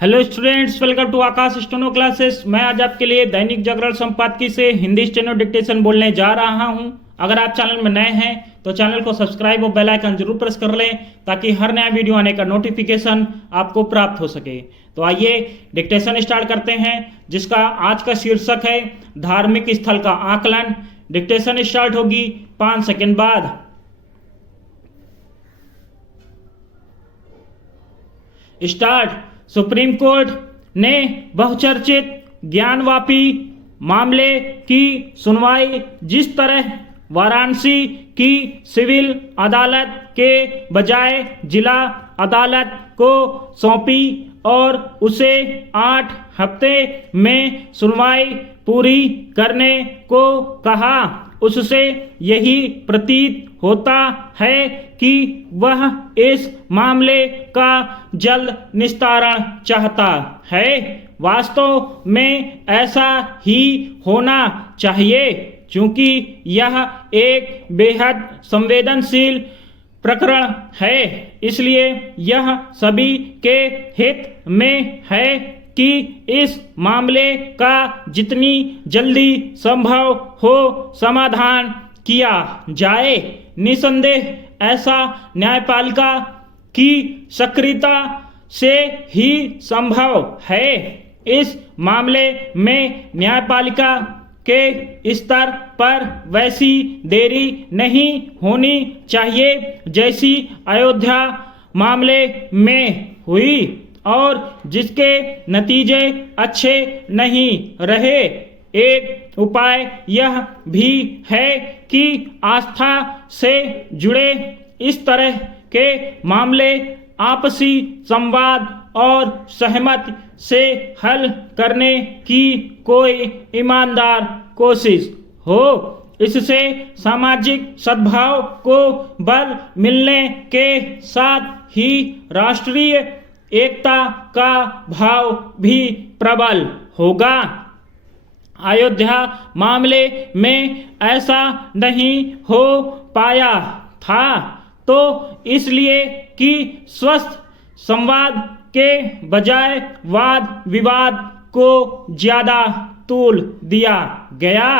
Hello students, welcome to Aakash steno classes. मैं आज आपके लिए दैनिक जागरण संपादकीय से हिंदी स्टेनो डिक्टेशन बोलने जा रहा हूं। अगर आप चैनल में नए हैं तो चैनल को सब्सक्राइब और बेल आइकन जरूर प्रेस कर लें ताकि हर नया वीडियो आने का नोटिफिकेशन आपको प्राप्त हो सके। तो आइए डिक्टेशन स्टार्ट करते हैं, जिसका आज का शीर्षक है धार्मिक स्थल का आकलन। डिक्टेशन स्टार्ट होगी 5 सेकेंड बाद। स्टार्ट। सुप्रीम कोर्ट ने बहुचर्चित ज्ञानवापी मामले की सुनवाई जिस तरह वाराणसी की सिविल अदालत के बजाय जिला अदालत को सौंपी और उसे 8 हफ्ते में सुनवाई पूरी करने को कहा, उससे यही प्रतीत होता है कि वह इस मामले का जल्द निस्तारण चाहता है। वास्तव में ऐसा ही होना चाहिए, क्योंकि यह एक बेहद संवेदनशील प्रकरण है। इसलिए यह सभी के हित में है कि इस मामले का जितनी जल्दी संभव हो समाधान किया जाए। निसंदेह ऐसा न्यायपालिका की सक्रियता से ही संभव है। इस मामले में न्यायपालिका के स्तर पर वैसी देरी नहीं होनी चाहिए जैसी अयोध्या मामले में हुई और जिसके नतीजे अच्छे नहीं रहे। एक उपाय यह भी है कि आस्था से जुड़े इस तरह के मामले आपसी संवाद और सहमति से हल करने की कोई ईमानदार कोशिश हो। इससे सामाजिक सद्भाव को बल मिलने के साथ ही राष्ट्रीय एकता का भाव भी प्रबल होगा। अयोध्या मामले में ऐसा नहीं हो पाया था तो इसलिए कि स्वस्थ संवाद के बजाय वाद विवाद को ज्यादा तूल दिया गया।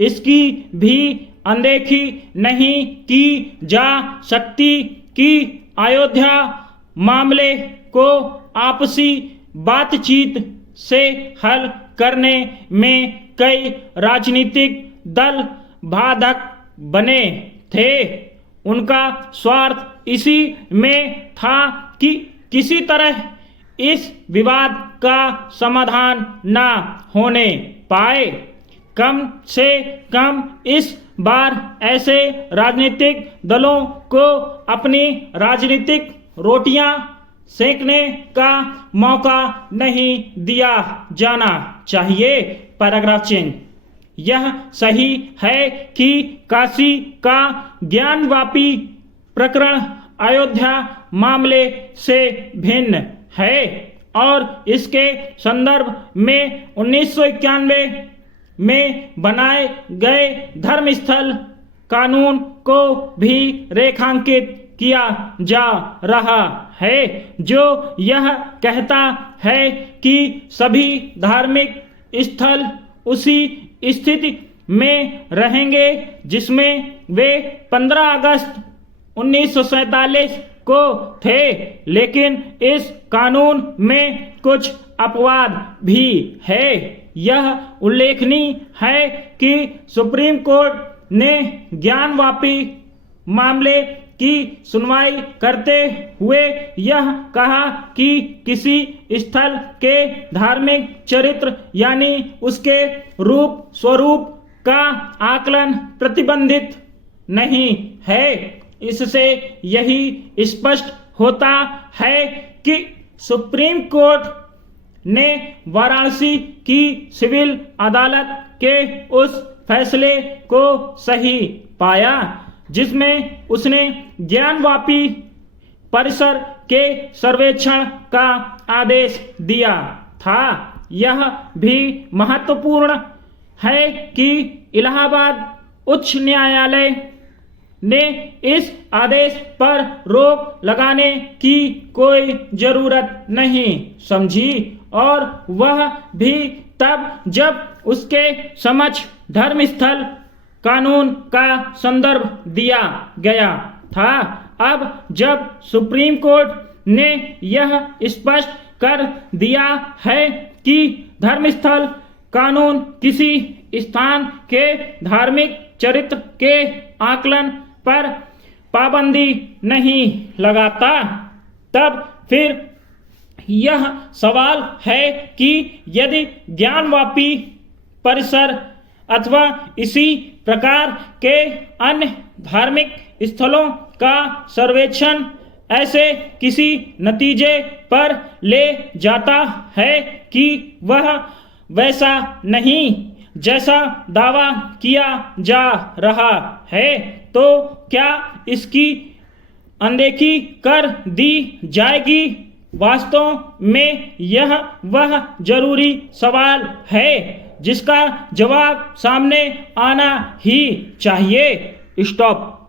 इसकी भी अनदेखी नहीं की जा सकती कि अयोध्या मामले को आपसी बातचीत से हल करने में कई राजनीतिक दल बाधक बने थे। उनका स्वार्थ इसी में था कि किसी तरह इस विवाद का समाधान न होने पाए। कम से कम इस बार ऐसे राजनीतिक दलों को अपनी राजनीतिक रोटियां सेंकने का मौका नहीं दिया जाना चाहिए। Paragraph change. यह सही है कि काशी का ज्ञानवापी प्रकरण अयोध्या मामले से भिन्न है और इसके संदर्भ में 1991 में बनाए गए धर्मस्थल कानून को भी रेखांकित किया जा रहा है, जो यह कहता है कि सभी धार्मिक स्थल उसी स्थिति में रहेंगे जिसमें वे 15 अगस्त 1947 को थे। लेकिन इस कानून में कुछ अपवाद भी है। यह उल्लेखनीय है कि सुप्रीम कोर्ट ने ज्ञानवापी मामले की सुनवाई करते हुए यह कहा कि किसी स्थल के धार्मिक चरित्र यानी उसके रूप स्वरूप का आकलन प्रतिबंधित नहीं है। इससे यही स्पष्ट होता है कि सुप्रीम कोर्ट ने वाराणसी की सिविल अदालत के उस फैसले को सही पाया जिसमें उसने ज्ञानवापी परिसर के सर्वेक्षण का आदेश दिया था। यह भी महत्वपूर्ण है कि इलाहाबाद उच्च न्यायालय ने इस आदेश पर रोक लगाने की कोई जरूरत नहीं समझी और वह भी तब जब उसके समक्ष धर्मस्थल कानून का संदर्भ दिया गया था। अब जब सुप्रीम कोर्ट ने यह स्पष्ट कर दिया है कि धर्मस्थल कानून किसी स्थान के धार्मिक चरित्र के आकलन पर पाबंदी नहीं लगाता, तब फिर यह सवाल है कि यदि ज्ञानवापी परिसर अथवा इसी प्रकार के अन्य धार्मिक स्थलों का सर्वेक्षण ऐसे किसी नतीजे पर ले जाता है कि वह वैसा नहीं जैसा दावा किया जा रहा है, तो क्या इसकी अनदेखी कर दी जाएगी? वास्तव में यह वह जरूरी सवाल है जिसका जवाब सामने आना ही चाहिए। स्टॉप।